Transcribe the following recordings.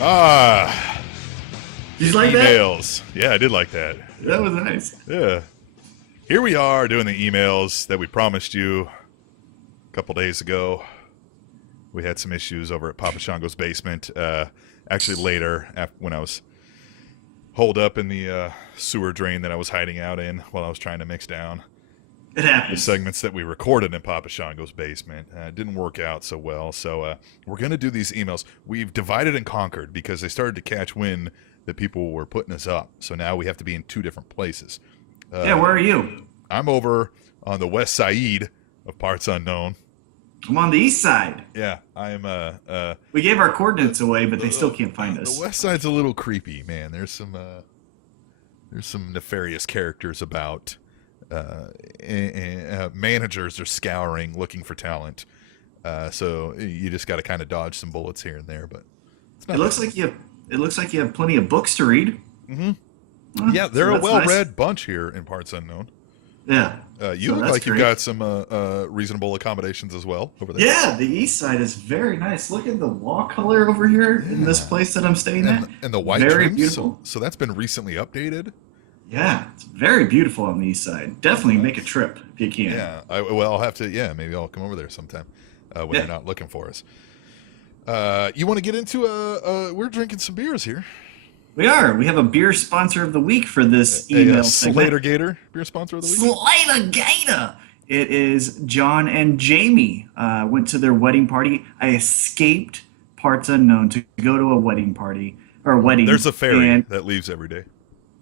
Ah, Did the you like that? emails. Yeah, I did like that. That was nice. Yeah. Here we are doing the emails that we promised you a couple days ago. We had some issues over at Papa Shango's basement. Actually, later, when I was holed up in the sewer drain that I was hiding out in while I was trying to mix down It the happens. segments that we recorded in Papa Shango's basement. It didn't work out so well, so we're going to do these emails. We've divided and conquered because they started to catch wind that people were putting us up. So now we have to be in two different places. Yeah, where are you? I'm over on the west side of Parts Unknown. I'm on the east side. Yeah, I am. We gave our coordinates away, but they still can't find The us. west side's a little creepy, man. There's some nefarious characters about. Managers are scouring, looking for talent. So you just got to kind of dodge some bullets here and there. But it's not It looks like you. It looks like you have plenty of books to read. Mm-hmm. Yeah, they're so a that's well-read nice. bunch here in Parts Unknown. Yeah. You So look that's like you've great. got some reasonable accommodations as well over there. Yeah, the east side is very nice. Look at the wall color over here in this Yeah. place that I'm staying at. And the white Very trim, beautiful. so that's been recently updated. Yeah, it's very beautiful on the east side. Definitely make a trip if you can. Yeah, I'll have to. Yeah, maybe I'll come over there sometime when Yeah. you're not looking for us. You want to get into we're drinking some beers here. We are. We have a beer sponsor of the week for this email segment. Slater Gator beer sponsor of the week. Slater Gator. It is John and Jamie. Went to their wedding party. I escaped Parts Unknown to go to a wedding party or a wedding. There's a ferry And, that leaves every day.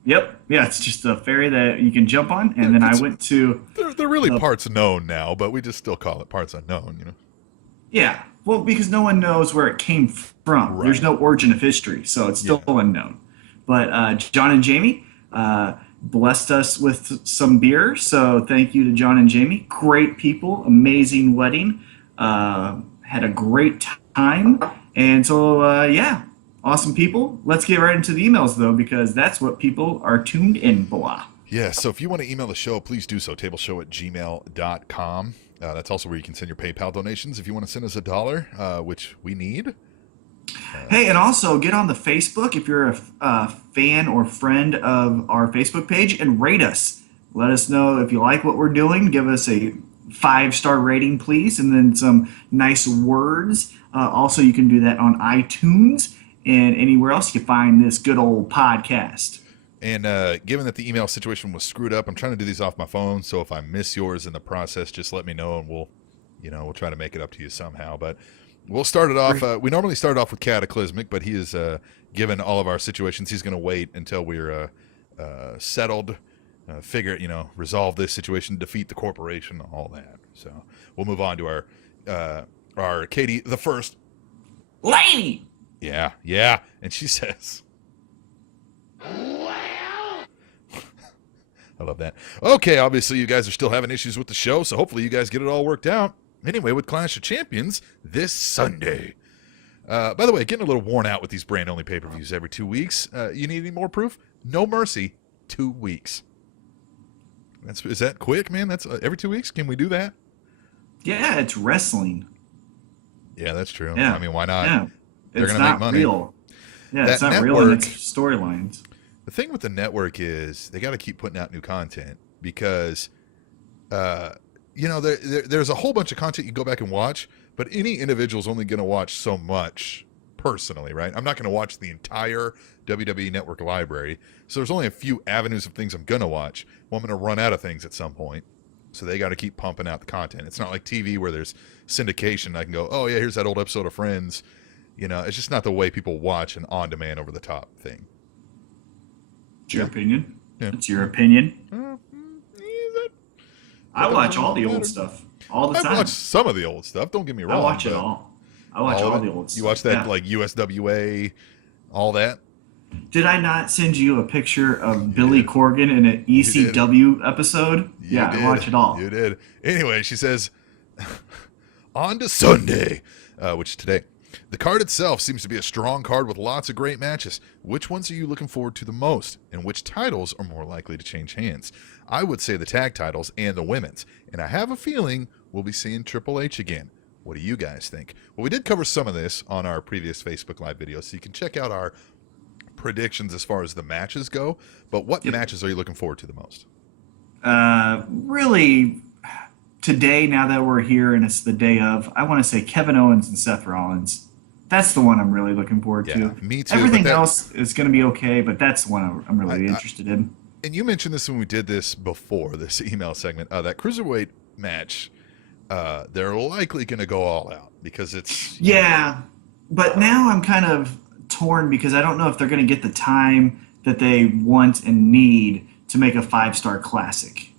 yep. Yeah, it's just a ferry that you can jump on. And then I went to. They're really Uh, Parts Known now, but we just still call it Parts Unknown. You know. Yeah. Well, because no one knows where it came from. There's Right. no origin of history, so it's still unknown. But John and Jamie blessed us with some beer, so thank you to John and Jamie. Great people, amazing wedding. Had a great time, and so yeah, awesome people. Let's get right into the emails though, because that's what people are tuned in for. Yeah, so if you want to email the show, please do so. Tableshow@gmail.com. That's also where you can send your PayPal donations if you want to send us $1, which we need. Hey, and also get on the Facebook if you're a fan or friend of our Facebook page and rate us. Let us know if you like what we're doing. Give us a 5-star rating, please, and then some nice words. Also, you can do that on iTunes and anywhere else you can find this good old podcast. And given that the email situation was screwed up, I'm trying to do these off my phone. So if I miss yours in the process, just let me know, and we'll try to make it up to you somehow. But we'll start it off. We normally start off with Cataclysmic, but he is given all of our situations. He's going to wait until we're settled, resolve this situation, defeat the corporation, all that. So we'll move on to our Katie the First. Lady! Yeah, and she says. I love that. Okay, obviously you guys are still having issues with the show, so hopefully you guys get it all worked out. Anyway, with Clash of Champions this Sunday. By the way, getting a little worn out with these brand-only pay-per-views every 2 weeks. You need any more proof? No Mercy, 2 weeks. Is that quick, man? That's every 2 weeks? Can we do that? Yeah, it's wrestling. Yeah, that's true. Yeah. I mean, why not? Yeah. They're It's going to make not money. real. Yeah, it's That not real in network- its storylines. The thing with the network is they got to keep putting out new content because, there's a whole bunch of content you go back and watch, but any individual's only going to watch so much personally, right? I'm not going to watch the entire WWE Network library, so there's only a few avenues of things I'm going to watch. Well, I'm going to run out of things at some point, so they got to keep pumping out the content. It's not like TV where there's syndication. I can go, oh yeah, here's that old episode of Friends. It's just not the way people watch an on-demand, over-the-top thing. It's your opinion. Yeah. It's your opinion. That I watch all the old stuff all the I've time. watched some of the old stuff. Don't get me I wrong. watch it but all. I watch of all it? the old stuff. You watch that Yeah. like USWA, all that. Did I not send you a picture of Billy Corgan in an ECW episode? You Yeah, did. I watch it all. You did. Anyway, she says, on to Sunday, which is today. The card itself seems to be a strong card with lots of great matches. Which ones are you looking forward to the most? And which titles are more likely to change hands? I would say the tag titles and the women's. And I have a feeling we'll be seeing Triple H again. What do you guys think? Well, we did cover some of this on our previous Facebook Live video, so you can check out our predictions as far as the matches go. But what matches are you looking forward to the most? Really, today, now that we're here and it's the day of, I want to say Kevin Owens and Seth Rollins. That's the one I'm really looking forward to. Me too. Everything else is going to be okay, but that's the one I'm really interested in. And you mentioned this when we did this before, this email segment. That Cruiserweight match, they're likely going to go all out because it's... Yeah, but now I'm kind of torn because I don't know if they're going to get the time that they want and need to make a 5-star classic.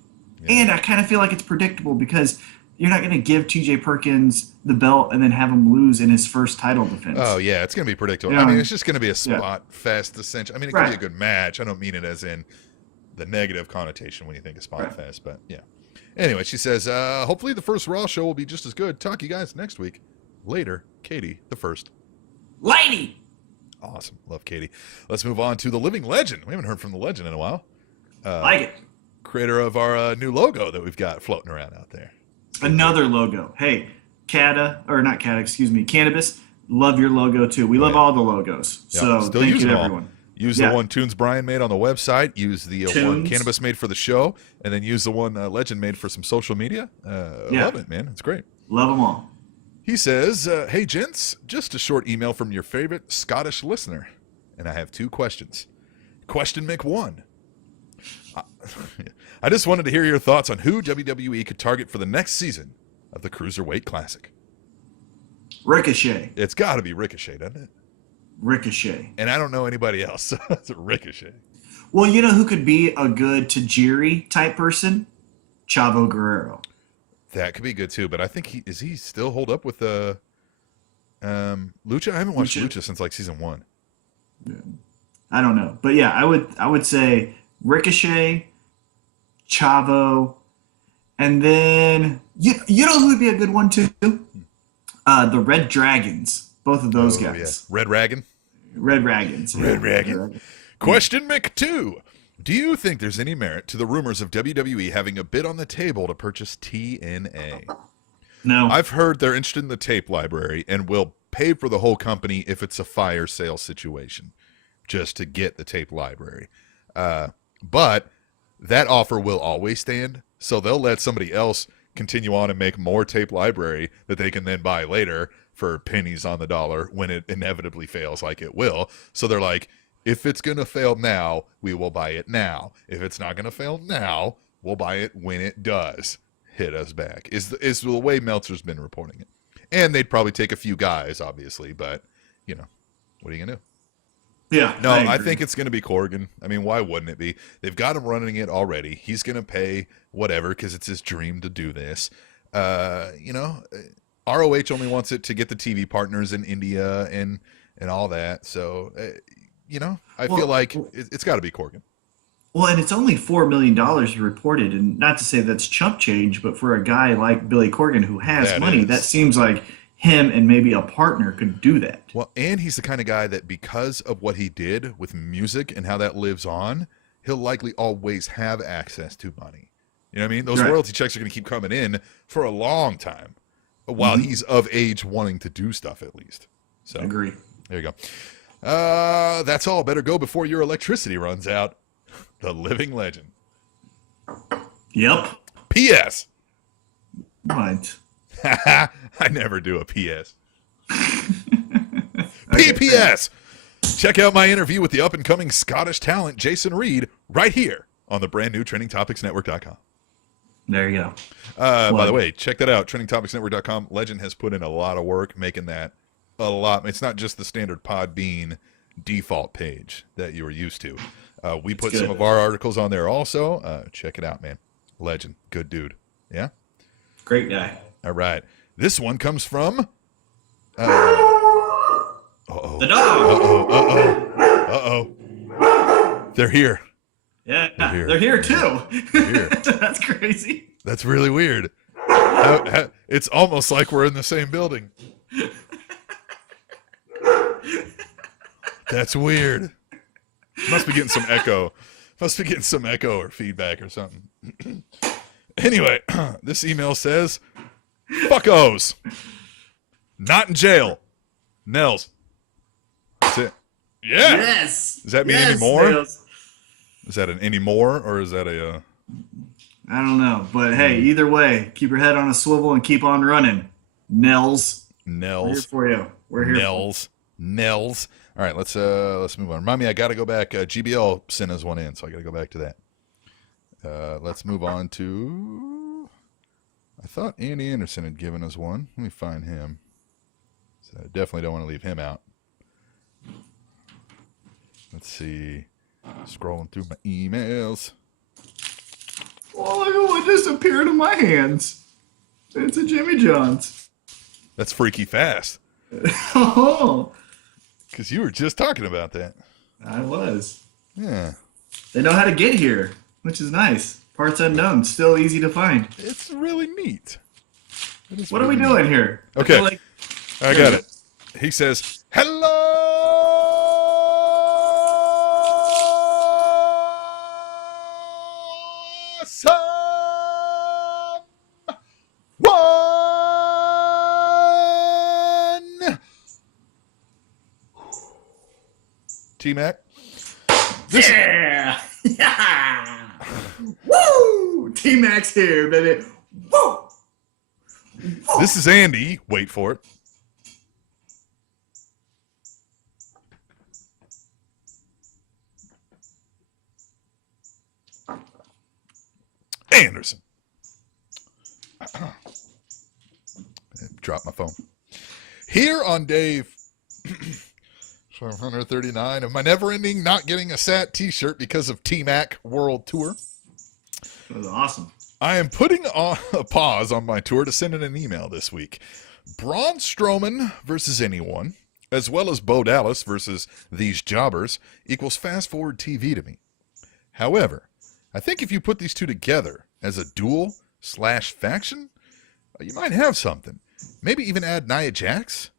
Yeah. And I kind of feel like it's predictable because you're not going to give TJ Perkins the belt and then have him lose in his first title defense. Oh, yeah, it's going to be predictable. I mean, it's just going to be a spot fest, essentially. I mean, it could be a good match. I don't mean it as in the negative connotation when you think of spot fest, but yeah. Anyway, she says, hopefully the first Raw show will be just as good. Talk to you guys next week. Later, Katie, the first. Lady! Awesome. Love Katie. Let's move on to the Living Legend. We haven't heard from the Legend in a while. Like it. Creator of our new logo that we've got floating around out there. Another logo. Hey, Cannabis, love your logo too. We love all the logos. Yep. So still thank use you to them everyone. All. Use the one Tunes Brian made on the website. Use the one Cannabis made for the show. And then use the one Legend made for some social media. Love it, man. It's great. Love them all. He says, hey, gents, just a short email from your favorite Scottish listener. And I have 2 questions. Question Mick 1. I just wanted to hear your thoughts on who WWE could target for the next season of the Cruiserweight Classic. Ricochet. It's got to be Ricochet, doesn't it? Ricochet. And I don't know anybody else, so it's Ricochet. Well, you know who could be a good Tajiri type person? Chavo Guerrero. That could be good too, but I think is he still hold up with the Lucha? I haven't watched Lucha since like season 1. Yeah. I don't know, but yeah, I would say Ricochet, Chavo, and then you know who would be a good one too? The Red Dragons. Both of those guys. Yeah. Red Dragon. Red Dragons. Red Dragon. Question Mick 2. Do you think there's any merit to the rumors of WWE having a bid on the table to purchase TNA? No. I've heard they're interested in the tape library and will pay for the whole company if it's a fire sale situation just to get the tape library. But that offer will always stand, so they'll let somebody else continue on and make more tape library that they can then buy later for pennies on the dollar when it inevitably fails like it will. So they're like, if it's going to fail now, we will buy it now. If it's not going to fail now, we'll buy it when it does hit us back, is the way Meltzer's been reporting it. And they'd probably take a few guys, obviously, but, you know, what are you going to do? Yeah. No, I think it's going to be Corgan. I mean, why wouldn't it be? They've got him running it already. He's going to pay whatever because it's his dream to do this. You know, ROH only wants it to get the TV partners in India and all that. So, you know, I feel like it's got to be Corgan. Well, and it's only $4 million reported, and not to say that's chump change, but for a guy like Billy Corgan who has money, that seems like him and maybe a partner could do that. Well, and he's the kind of guy that because of what he did with music and how that lives on, he'll likely always have access to money. You know what I mean? Those royalty checks are going to keep coming in for a long time while he's of age wanting to do stuff at least. So, I agree. There you go. That's all. Better go before your electricity runs out. The Living Legend. Yep. P.S. What? I never do a P.S. P.P.S. Check out my interview with the up-and-coming Scottish talent Jason Reed right here on the brand new TrendingTopicsNetwork.com. There you go. By the way, check that out. TrendingTopicsNetwork.com. Legend has put in a lot of work making that a lot. It's not just the standard Podbean default page that you were used to. We put some of our articles on there also. Check it out, man. Legend. Good dude. Yeah? Great guy. All right. This one comes from... The dog. Uh-oh. They're here. Yeah, they're here too. They're here. That's crazy. That's really weird. It's almost like we're in the same building. That's weird. Must be getting some echo. Must be getting some echo or feedback or something. Anyway, this email says, fuckos. Not in jail. Nels. That's it. Yeah. Yes. Does that mean yes, anymore? Nels. Is that an anymore or is that a? I don't know, but hey, either way, keep your head on a swivel and keep on running. Nels. We're here Nels. for you. We're here. Nels. All right, let's move on. Remind me, I got to go back. GBL sent us one in, so I got to go back to that. Let's move on to. I thought Andy Anderson had given us one. Let me find him. So I definitely don't want to leave him out. Let's see. Scrolling through my emails. Oh, look at what just appeared in my hands. It's a Jimmy John's. That's freaky fast. Oh, Because you were just talking about that. I was. Yeah. They know how to get here, which is nice. Parts unknown, still easy to find. It's really neat. It is What are we really neat. doing here? Okay. I feel like I got it. He says, hello, someone. T-Mac. This, yeah, yeah. Woo! T-Max here, baby. Woo! this is Andy. Wait for it. Anderson. Drop my phone. Here on day 539 of my never-ending not getting a SAT t-shirt because of T-Mac World Tour, That was awesome. I am putting on a pause on my tour to send in an email this week. Braun Strowman versus anyone, as well as Bo Dallas versus these jobbers, equals fast-forward TV to me. However, I think if you put these two together as a duel/faction, you might have something. Maybe even add Nia Jax?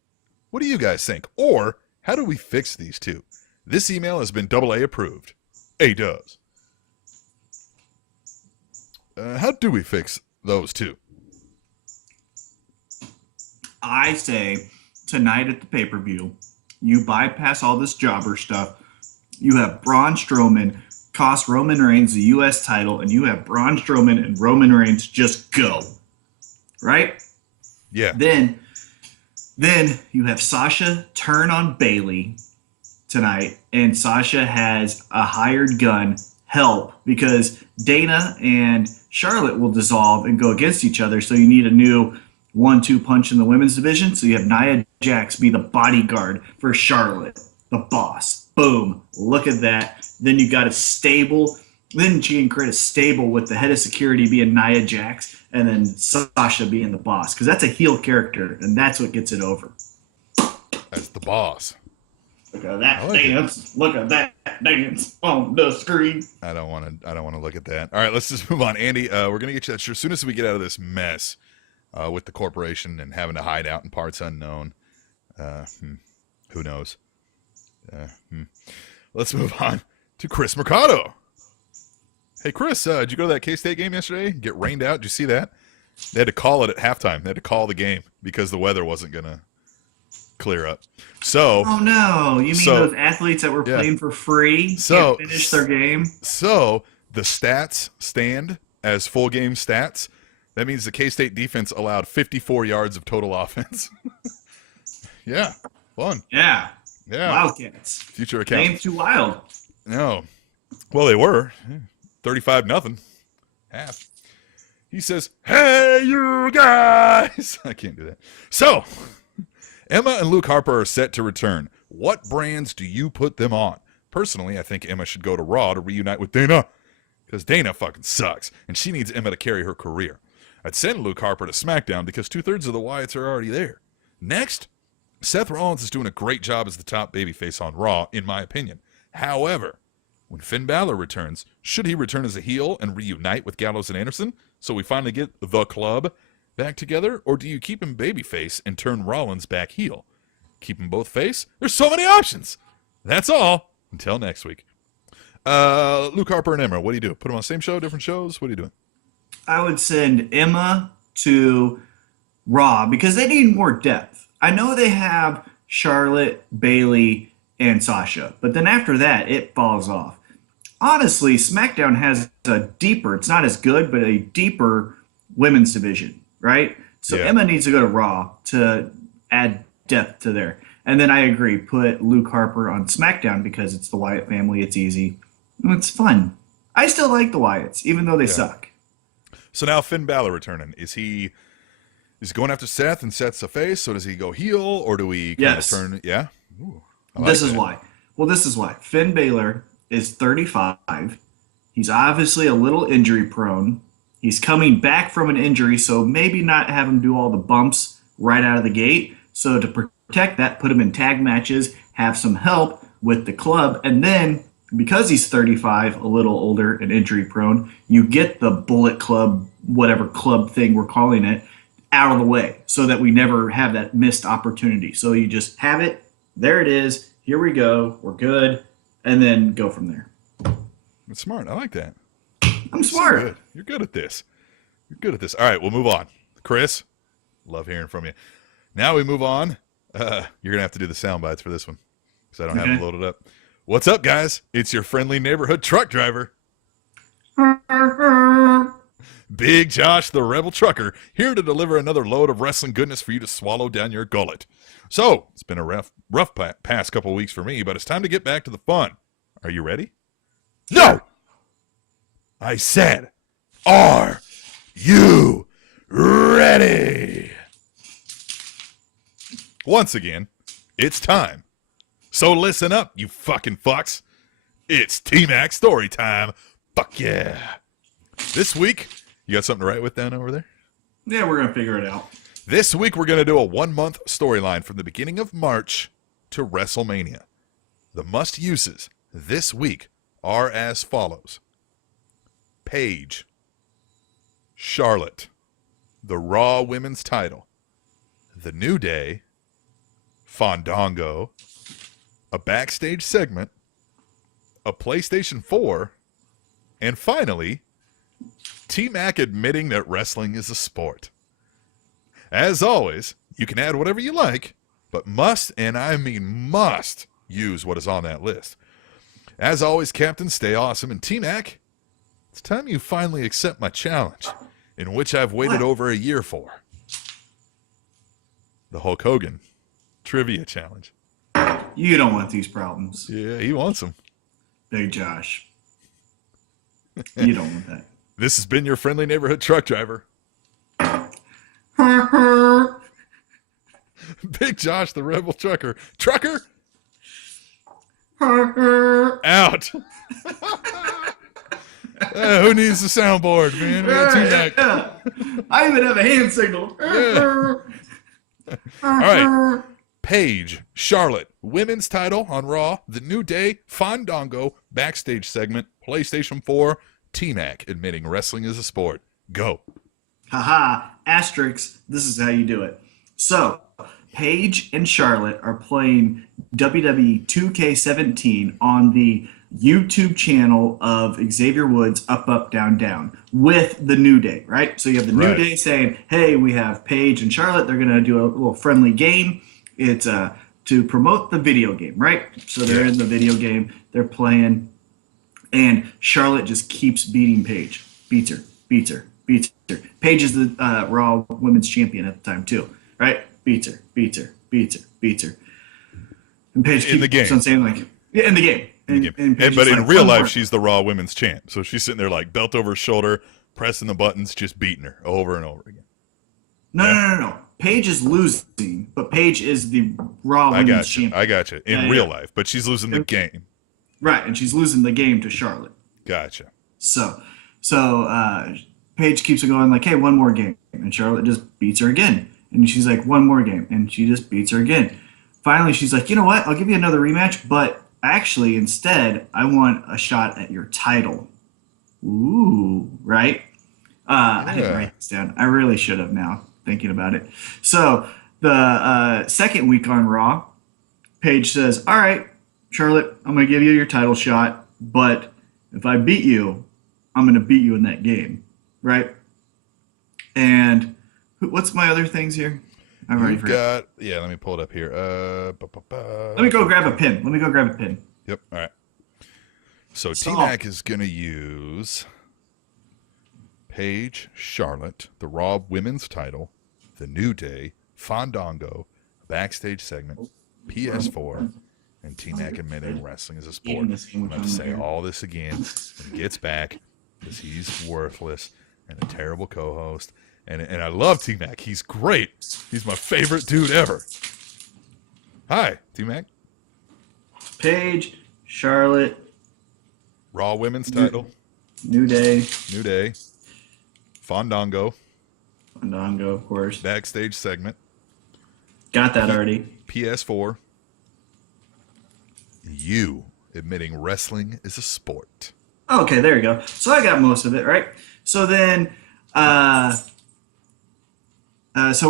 What do you guys think? Or, how do we fix these two? This email has been AA approved. A does. How do we fix those two? I say tonight at the pay-per-view, you bypass all this jobber stuff. You have Braun Strowman cost Roman Reigns the U.S. title, and you have Braun Strowman and Roman Reigns just go. Right? Yeah. Then you have Sasha turn on Bayley tonight, and Sasha has a hired gun help because Dana and Charlotte will dissolve and go against each other. So you need a new 1-2 punch in the women's division. So you have Nia Jax be the bodyguard for Charlotte, the boss. Boom. Look at that. Then you got a stable. Then she can create a stable with the head of security being Nia Jax and then Sasha being the boss. Because that's a heel character, and that's what gets it over. That's the boss. Look at that like it. dance. Look at that dance on the screen. I don't want to look at that. All right, let's just move on. Andy, we're going to get you that shirt as soon as we get out of this mess with the corporation and having to hide out in parts unknown. Who knows? Let's move on to Chris Mercado. Hey, Chris, did you go to that K-State game yesterday? Get rained out? Did you see that? They had to call it at halftime. They had to call the game because the weather wasn't going to clear up. So, Oh no! You mean So- those athletes that were yeah. playing for free So- can't finish their game? So the stats stand as full game stats. That means the K-State defense allowed 54 yards of total offense. Yeah, fun. Yeah, Yeah, Wildcats. future They ain't account. too wild. No, well they were 35-0, half. He says, "Hey, you guys!" I can't do that. So, Emma and Luke Harper are set to return. What brands do you put them on? Personally, I think Emma should go to Raw to reunite with Dana, because Dana fucking sucks, and she needs Emma to carry her career. I'd send Luke Harper to SmackDown because 2/3 of the Wyatts are already there. Next, Seth Rollins is doing a great job as the top babyface on Raw, in my opinion. However, when Finn Balor returns, should he return as a heel and reunite with Gallows and Anderson so we finally get the club back together? Or do you keep him babyface and turn Rollins back heel? Keep them both face? There's so many options. That's all. Until next week. Luke Harper and Emma, what do you do? Put them on the same show, different shows? What are you doing? I would send Emma to Raw because they need more depth. I know they have Charlotte, Bailey, and Sasha, but then after that, it falls off. Honestly, SmackDown has a deeper, it's not as good, but a deeper women's division, right? So Yeah. Emma needs to go to Raw to add depth to there. And then I agree, put Luke Harper on SmackDown because it's the Wyatt family, it's easy, and it's fun. I still like the Wyatts, even though they Yeah. suck. So now Finn Balor returning. Is he going after Seth and Seth's a face? So does he go heel or do we kind Yes. of turn? Yeah. Ooh, I like This is that. why. Well, this is why. Finn Balor is 35. He's obviously a little injury prone. He's coming back from an injury, so maybe not have him do all the bumps right out of the gate. So to protect that, put him in tag matches, have some help with the club, and then because he's 35, a little older and injury prone, you get the Bullet Club, whatever club thing we're calling it, out of the way so that we never have that missed opportunity. So you just have it, there it is, here we go, we're good, and then go from there. It's smart. I like that. I'm So smart. good. You're good at this. You're good at this. All right, we'll move on. Chris, love hearing from you. Now we move on. You're gonna have to do the sound bites for this one because I don't have Okay. it loaded up. What's up, guys? It's your friendly neighborhood truck driver, Big Josh, the Rebel Trucker, here to deliver another load of wrestling goodness for you to swallow down your gullet. So it's been a rough past couple weeks for me, but it's time to get back to the fun. Are you ready? No, I said, are you ready? Once again, it's time. So listen up, you fucking fucks. It's T-Mac story time. Fuck yeah. This week, you got something to write with down over there? Yeah, we're gonna figure it out. This week, we're going to do a 1-month storyline from the beginning of March to WrestleMania. The must-uses this week are as follows. Paige, Charlotte, the Raw Women's title, The New Day, Fandango, a backstage segment, a PlayStation 4, and finally, T-Mac admitting that wrestling is a sport. As always, you can add whatever you like, but must, and I mean must, use what is on that list. As always, Captain, stay awesome, and T-Mac, it's time you finally accept my challenge, in which I've waited What? over a year for. The Hulk Hogan Trivia Challenge. You don't want these problems, Yeah, he wants them. Big Josh. You don't want that. This has been your friendly neighborhood truck driver, Big Josh, the Rebel Trucker. Trucker, out. Who needs the soundboard, man? We got T-Mac. Yeah. I even have a hand signal. Yeah. All right. Paige, Charlotte, women's title on Raw, The New Day, Fandango, backstage segment, PlayStation 4, T-Mac admitting wrestling is a sport. Go. Haha, asterisk, this is how you do it. So, Paige and Charlotte are playing WWE 2K17 on the YouTube channel of Xavier Woods Up, Up, Down, Down with the New Day, right? So you have the New Right. Day saying, hey, we have Paige and Charlotte. They're going to do a little friendly game. It's to promote the video game, right? So they're in the video game. They're playing. And Charlotte just keeps beating Paige. Beats her, beats her, beats her. Paige is the Raw Women's Champion at the time, too, right? Beats her, beats her, beats her, beats her. And Paige In the keeps game. on saying, like, yeah, in the game. In the game. And Paige But is in like, real "One life, more." she's the Raw Women's Champ. So she's sitting there like belt over her shoulder, pressing the buttons, just beating her over and over again. No. Paige is losing, but Paige is the Raw I Women's got you. Champion. I got you. In Yeah, real yeah. life, but she's losing the game. Right, and she's losing the game to Charlotte. Gotcha. So Paige keeps on going like, hey, one more game. And Charlotte just beats her again. And she's like, one more game. And she just beats her again. Finally, she's like, you know what? I'll give you another rematch, but actually, instead, I want a shot at your title. Ooh, right? I didn't Yeah. write this down. I really should have now, thinking about it. So the second week on Raw, Paige says, all right, Charlotte, I'm going to give you your title shot, but if I beat you, I'm going to beat you in that game, right? And what's my other things here? I'm ready You've for it. got, yeah, let me pull it up here. Let me go grab a pin. Yep. All right. So So- T-Mac is going to use Paige, Charlotte, the Raw Women's title, the New Day, Fandango, backstage segment, PS4, and T-Mac admitting wrestling is a sport. Eating this I'm sandwich going on to the say air. all this again when he gets back because he's worthless and a terrible co-host. And I love T-Mac. He's great. He's my favorite dude ever. Hi, T-Mac. Paige, Charlotte, Raw Women's title, New Day, New Day, Fandango, Fandango, of course. backstage segment, Got that already. PS4, you admitting wrestling is a sport. Okay, there you go. So I got most of it, right? So then, so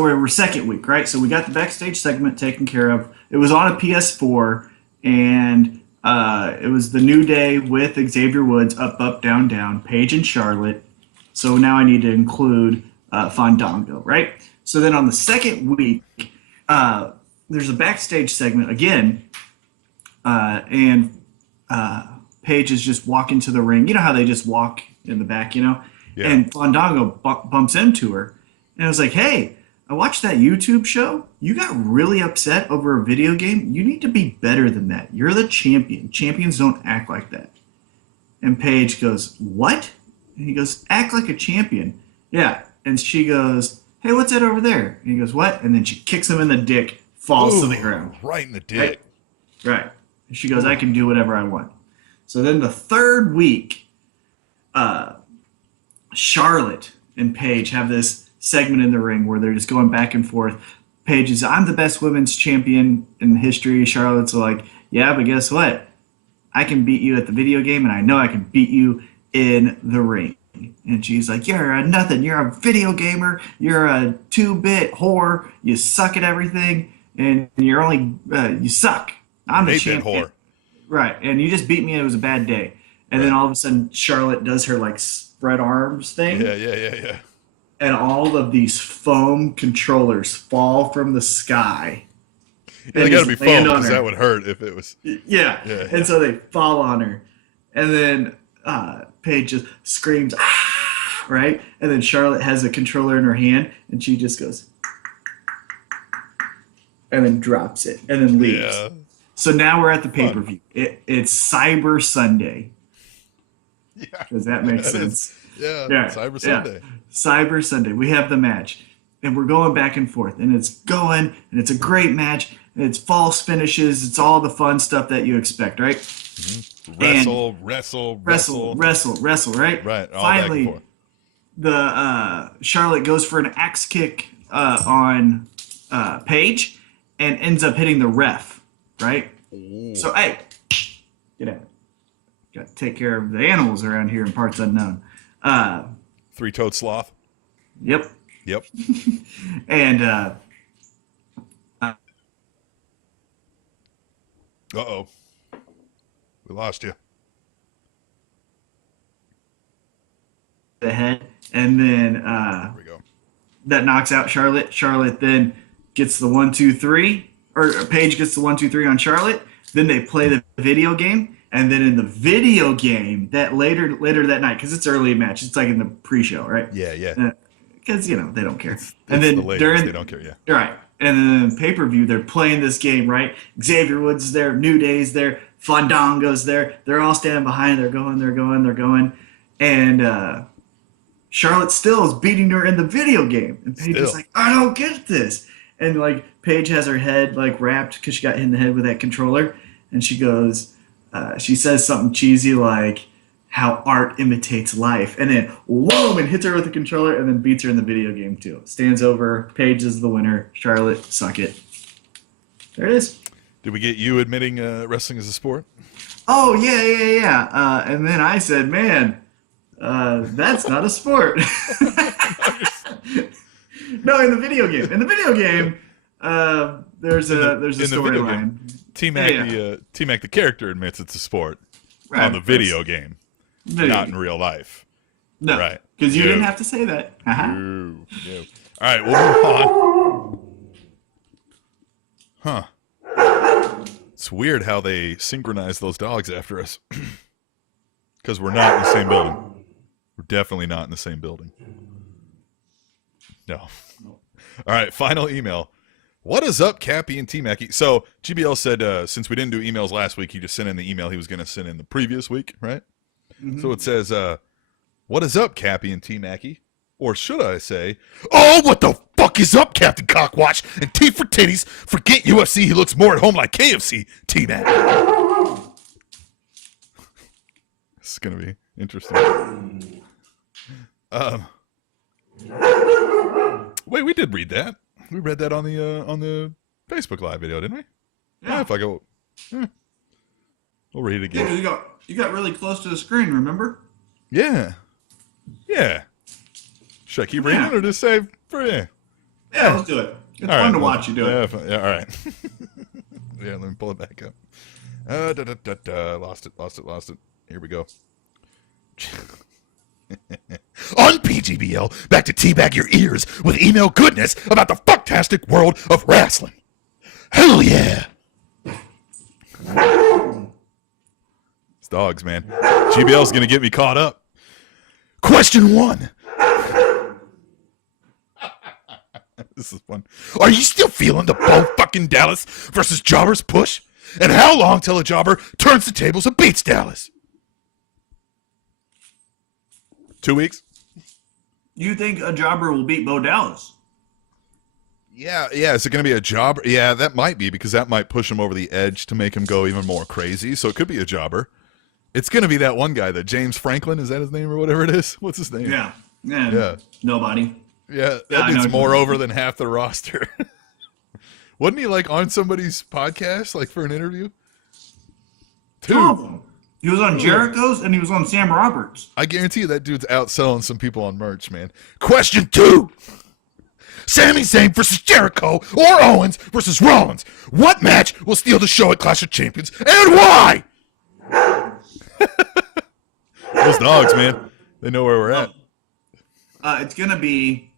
we're second week, right? So we got the backstage segment taken care of. It was on a PS4, and it was the New Day with Xavier Woods, up, down, down, Paige and Charlotte. So now I need to include Fandango, right? So then on the second week, there's a backstage segment again, and Paige is just walking to the ring. You know how they just walk in the back, you know? Yeah. And Fandango bumps into her. And I was like, hey, I watched that YouTube show. You got really upset over a video game. You need to be better than that. You're the champion. Champions don't act like that. And Paige goes, what? And he goes, act like a champion. Yeah. And she goes, hey, what's that over there? And he goes, what? And then she kicks him in the dick, falls to the ground. Right in the dick. Right. And she goes, I can do whatever I want. So then the third week, Charlotte and Paige have this segment in the ring where they're just going back and forth. Paige is, I'm the best women's champion in history. Charlotte's like, yeah, but guess what? I can beat you at the video game, and I know I can beat you in the ring. And she's like, you're a nothing. You're a video gamer. You're a 2-bit whore. You suck at everything, and you're only, you suck. I'm the 8-bit champion. whore. Right, and you just beat me. It was a bad day. And then all of a sudden, Charlotte does her like spread arms thing, Yeah. and all of these foam controllers fall from the sky. Yeah, they and got to just be foam land on because her. that would hurt if it was. Yeah. Yeah. And so they fall on her, and then Paige just screams, ah! Right, and then Charlotte has a controller in her hand, and she just goes, and then drops it, and then leaves. Yeah. So now we're at the pay-per-view. It's Cyber Sunday. Yeah. Does that make That sense? Yeah. Yeah, Cyber yeah. Sunday. Cyber Sunday. We have the match, and we're going back and forth, and it's going, and it's a great match, and it's false finishes. It's all the fun stuff that you expect, right? Wrestle. Wrestle, right? Right. All Finally, back and forth. the Charlotte goes for an axe kick on Paige, and ends up hitting the ref, right? Ooh. So, hey, get out. Got to take care of the animals around here in parts unknown. Three-toed sloth. Yep. Yep. And Uh-oh. We lost you. the head, and then There we go. that knocks out Charlotte. Charlotte then gets the 1-2-3, or Paige gets the 1-2-3 on Charlotte. Then they play the video game, and then in the video game that later that night, because it's early match, it's like in the pre-show, right? Yeah. Because they don't care. It's and then the ladies, during they don't care. Yeah. right, and then pay-per-view, they're playing this game, right? Xavier Woods is there, New Day's there, Fandango's there. They're all standing behind. They're going, and Charlotte still is beating her in the video game, and Paige is Still. like, I don't get this. And like Paige has her head like wrapped because she got hit in the head with that controller, and she goes, she says something cheesy like how art imitates life, and then whoa, and hits her with the controller, and then beats her in the video game too. Stands over. Paige is the winner. Charlotte, suck it. There it is. Did we get you admitting wrestling is a sport? Oh yeah. And then I said, man, that's not a sport. No, in the video game. There's a in the video storyline. T-Mac, Yeah. T-Mac, the character, admits it's a sport Right, on the video game, not in real life. No, right. because you No. didn't have to say that. Uh-huh. No. All right, we'll move on. Huh. It's weird how they synchronize those dogs after us. Because we're not in the same building. We're definitely not in the same building. No. All right, final email. What is up, Cappy and T-Mackie? So, GBL said since we didn't do emails last week, he just sent in the email he was going to send in the previous week, right? Mm-hmm. So it says, what is up, Cappy and T-Mackie? Or should I say, oh, what the fuck is up, Captain Cockwatch? And T for titties, forget UFC, he looks more at home like KFC, T-Mac. This is going to be interesting. Wait, we did read that. We read that on the Facebook Live video, didn't we? Yeah. If I go, we'll read it again. Yeah, you got really close to the screen, remember? Yeah. Yeah. Should I keep reading it or just say, yeah, let's do it. It's fun to watch you do it. Yeah, all right. Yeah, let me pull it back up. Lost it. Here we go. On PGBL, back to teabag your ears with email goodness about the fucktastic world of wrestling. Hell yeah! It's dogs, man. GBL's gonna get me caught up. Question 1. This is fun. Are you still feeling the Bo fucking Dallas versus Jobbers push? And how long till a jobber turns the tables and beats Dallas? 2 weeks? You think a jobber will beat Bo Dallas? Yeah. Is it going to be a jobber? Yeah, that might be, because that might push him over the edge to make him go even more crazy. So it could be a jobber. It's going to be that one guy, that James Franklin. Is that his name or whatever it is? What's his name? Yeah. Nobody. Yeah, that dude's more over than half the roster. Wasn't he like on somebody's podcast, like for an interview? 2 of them. He was on Jericho's and he was on Sam Roberts. I guarantee you that dude's outselling some people on merch, man. Question 2. Sami Zayn versus Jericho or Owens versus Rollins. What match will steal the show at Clash of Champions and why? Those dogs, man. They know where we're at. It's gonna be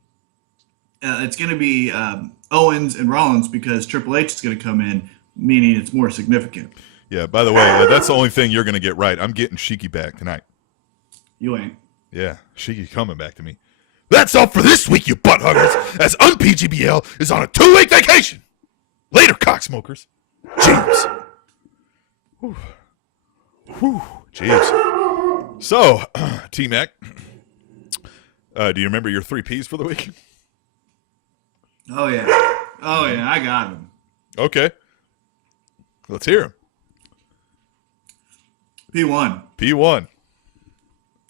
Owens and Rollins, because Triple H is gonna come in, meaning it's more significant. Yeah, by the way, that's the only thing you're going to get right. I'm getting Shiki back tonight. You ain't. Yeah, Shiki coming back to me. That's all for this week, you butt huggers, as UnPGBL is on a 2-week vacation. Later, cocksmokers. James. Whew. Jeez. So, T-Mac, do you remember your 3 Ps for the week? Oh, yeah, I got them. Okay. Let's hear them. P1. P1.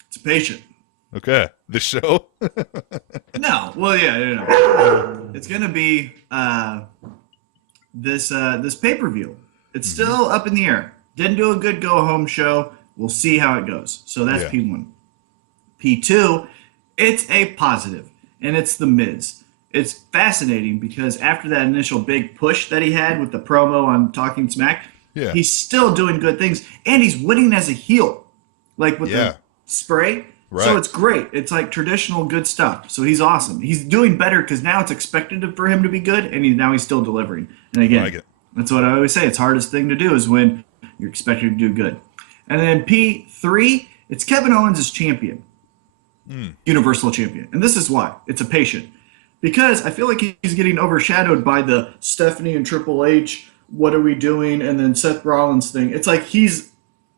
It's patient. Okay. This show? No. Well, yeah. It's going to be this pay-per-view. It's still up in the air. Didn't do a good go-home show. We'll see how it goes. So that's P1. P2, it's a positive, and it's The Miz. It's fascinating because after that initial big push that he had with the promo on Talking Smack, he's still doing good things, and he's winning as a heel, like with the spray. Right. So it's great. It's like traditional good stuff. So he's awesome. He's doing better because now it's expected for him to be good, and now he's still delivering. And again, that's what I always say. It's the hardest thing to do is when you're expected to do good. And then P3, it's Kevin Owens as champion, Universal Champion. And this is why. It's a patient. Because I feel like he's getting overshadowed by the Stephanie and Triple H, what are we doing, and then Seth Rollins thing. It's like he's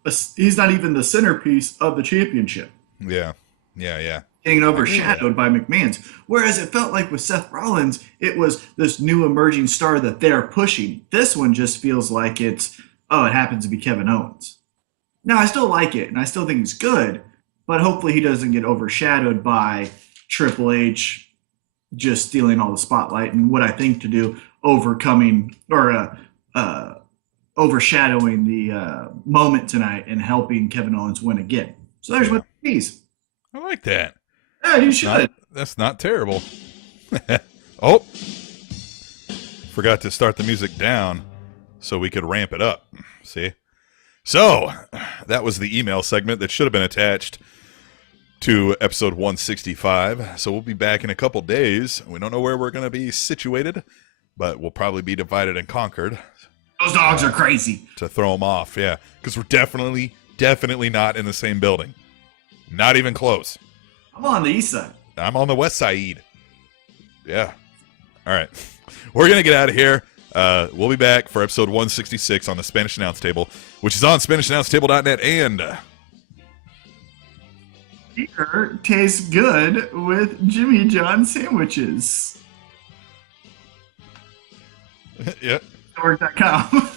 not even the centerpiece of the championship. Yeah. Getting overshadowed by McMahon's. Whereas it felt like with Seth Rollins, it was this new emerging star that they're pushing. This one just feels like it happens to be Kevin Owens. Now, I still like it, and I still think he's good, but hopefully he doesn't get overshadowed by Triple H just stealing all the spotlight and what I think to do, overcoming or overshadowing the moment tonight and helping Kevin Owens win again. So there's my piece. I like that. Yeah, you should. That's not terrible. Oh, forgot to start the music down so we could ramp it up. See? So that was the email segment that should have been attached to episode 165. So we'll be back in a couple days. We don't know where we're going to be situated, but we'll probably be divided and conquered Those dogs are crazy. to throw them off. Yeah, because we're definitely not in the same building. Not even close. I'm on the east side. I'm on the west side. Yeah. All right. We're going to get out of here. We'll be back for episode 166 on the Spanish Announce Table, which is on SpanishAnnounceTable.net. And beer tastes good with Jimmy John sandwiches. yeah. Network.com.